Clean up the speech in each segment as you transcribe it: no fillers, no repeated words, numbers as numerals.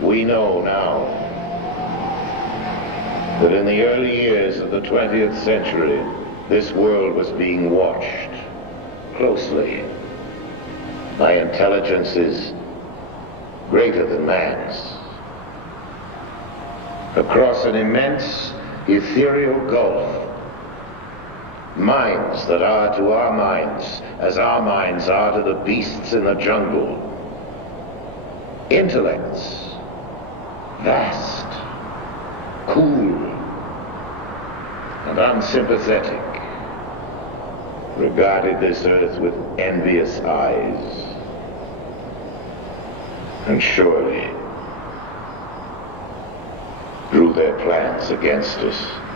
We know now that in the early years of the 20th century, this world was being watched closely by intelligences greater than man's. Across an immense ethereal gulf, minds that are to our minds as our minds are to the beasts in the jungle. Intellects, vast, cool, and unsympathetic, regarded this earth with envious eyes. And surely drew their plans against us.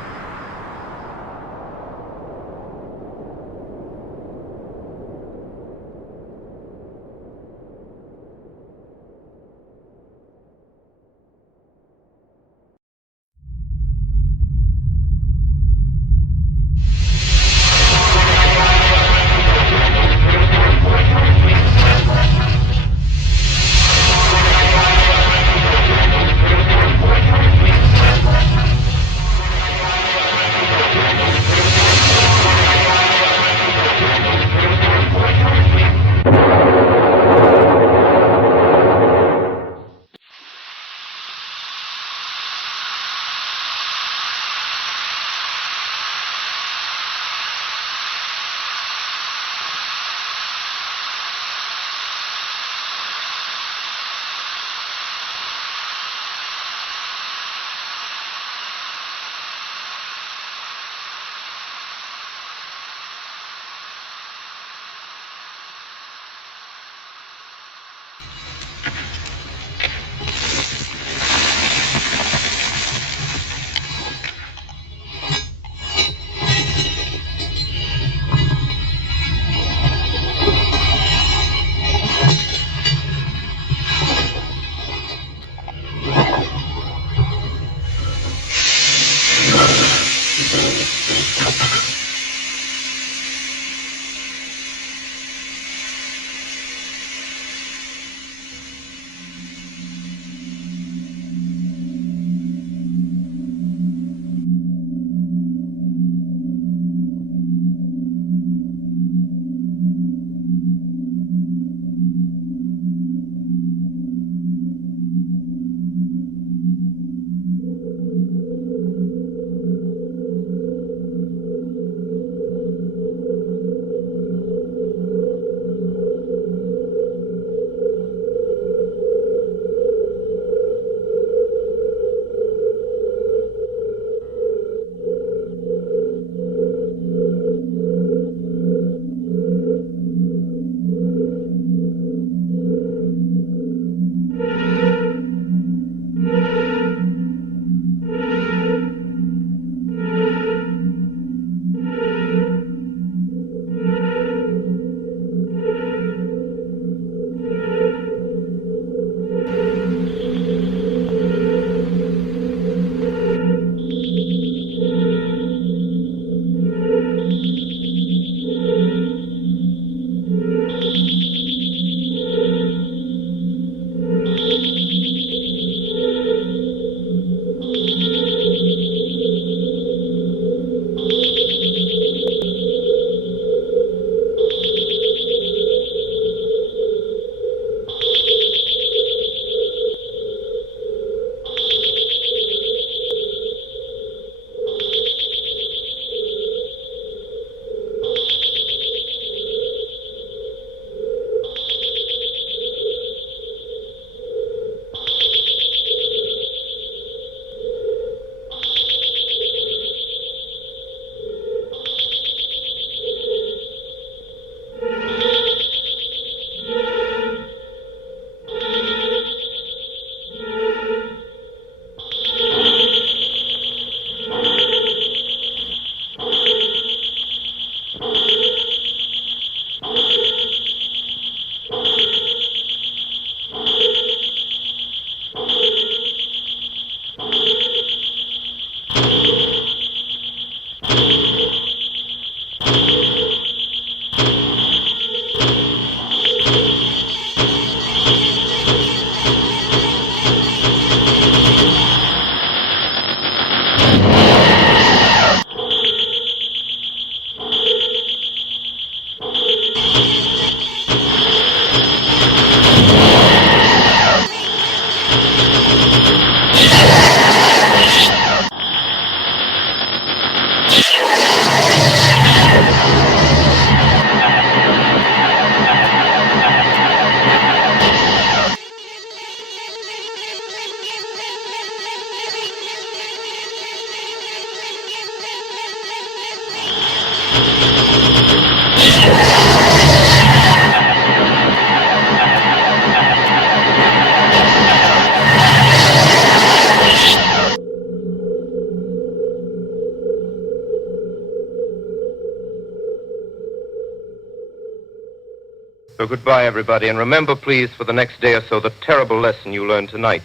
So goodbye, everybody, and remember, please, for the next day or so, the terrible lesson you learned tonight.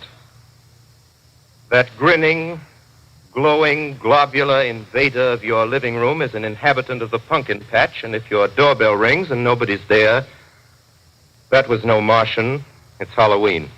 That grinning, glowing, globular invader of your living room is an inhabitant of the pumpkin patch, and if your doorbell rings and nobody's there, that was no Martian, it's Halloween.